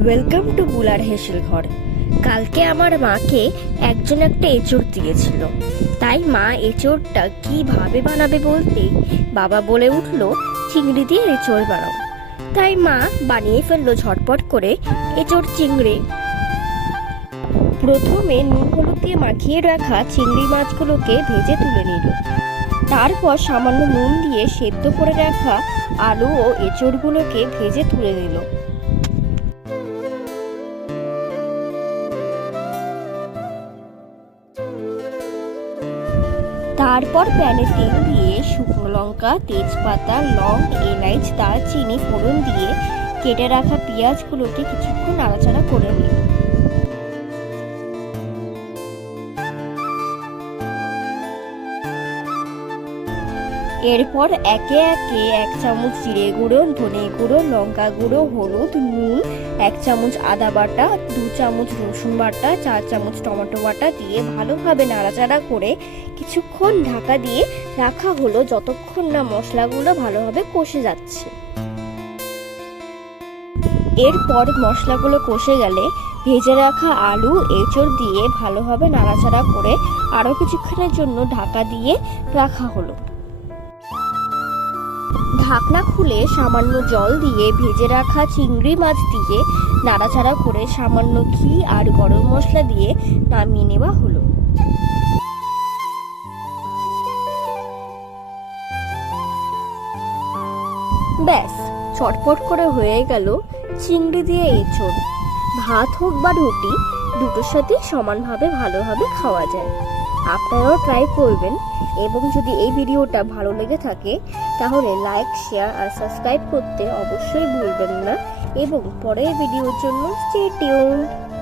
Welcome to বুলার হেসেল ঘর। কালকে আমার মাকে একজন একটা এঁচড় দিয়েছিল, তাই মা এঁচড়টা কিভাবে বানাবে বলতেই বাবা বলে উঠলো, চিংড়ি দিয়ে এঁচড় বানাও। তাই মা বানিয়ে ফেললো ঝটপট করে এঁচড় চিংড়ি। প্রথমে নুন হলুদ দিয়ে মাখিয়ে রাখা চিংড়ি মাছগুলোকে ভেজে তুলে নিল। তারপর সামান্য নুন দিয়ে সেদ্ধ করে রাখা আলু ও এঁচড়গুলোকে ভেজে তুলে নিল। তারপর প্যানে তেল দিয়ে শুকনো লঙ্কা, তেজপাতা, লং, এলাচ, দারচিনি ফোড়ন দিয়ে কেটে রাখা পেঁয়াজগুলোকে কিছুক্ষণ নাড়াচাড়া করে নিল। এরপর একে একে 1 চামচ জিরে গুঁড়ো, ধনে গুঁড়ো, লঙ্কা গুঁড়ো, হলুদ, নুন, 1 চামচ আদা বাটা, 2 চামচ রসুন বাটা, 4 চামচ টমেটো বাটা দিয়ে ভালোভাবে নাড়াচাড়া করে কিছুক্ষণ ঢাকা দিয়ে রাখা হলো, যতক্ষণ না মশলাগুলো ভালোভাবে কষে যাচ্ছে। এরপর মশলাগুলো কষে গেলে ভেজে রাখা আলু এঁচড় দিয়ে ভালোভাবে নাড়াচাড়া করে আরও কিছুক্ষণের জন্য ঢাকা দিয়ে রাখা হলো। ঢাকনা খুলে সামান্য জল দিয়ে ভেজে রাখা চিংড়ি মাছ দিয়ে নাড়াচাড়া করে সামান্য ঘি আর গরম মশলা দিয়ে নামিয়ে নেওয়া হলো। ব্যাস, চটপট করে হয়ে গেল চিংড়ি দিয়ে এঁচড়। ভাত হোক বা রুটি, দুটোর সাথে সমানভাবে ভালোভাবে খাওয়া যায়। আপনারাও ট্রাই করবেন, এবং যদি এই ভিডিওটা ভালো লেগে থাকে তাহলে লাইক, শেয়ার আর সাবস্ক্রাইব করতে অবশ্যই ভুলবেন না, এবং পরের ভিডিওর জন্য স্টে টিউনড।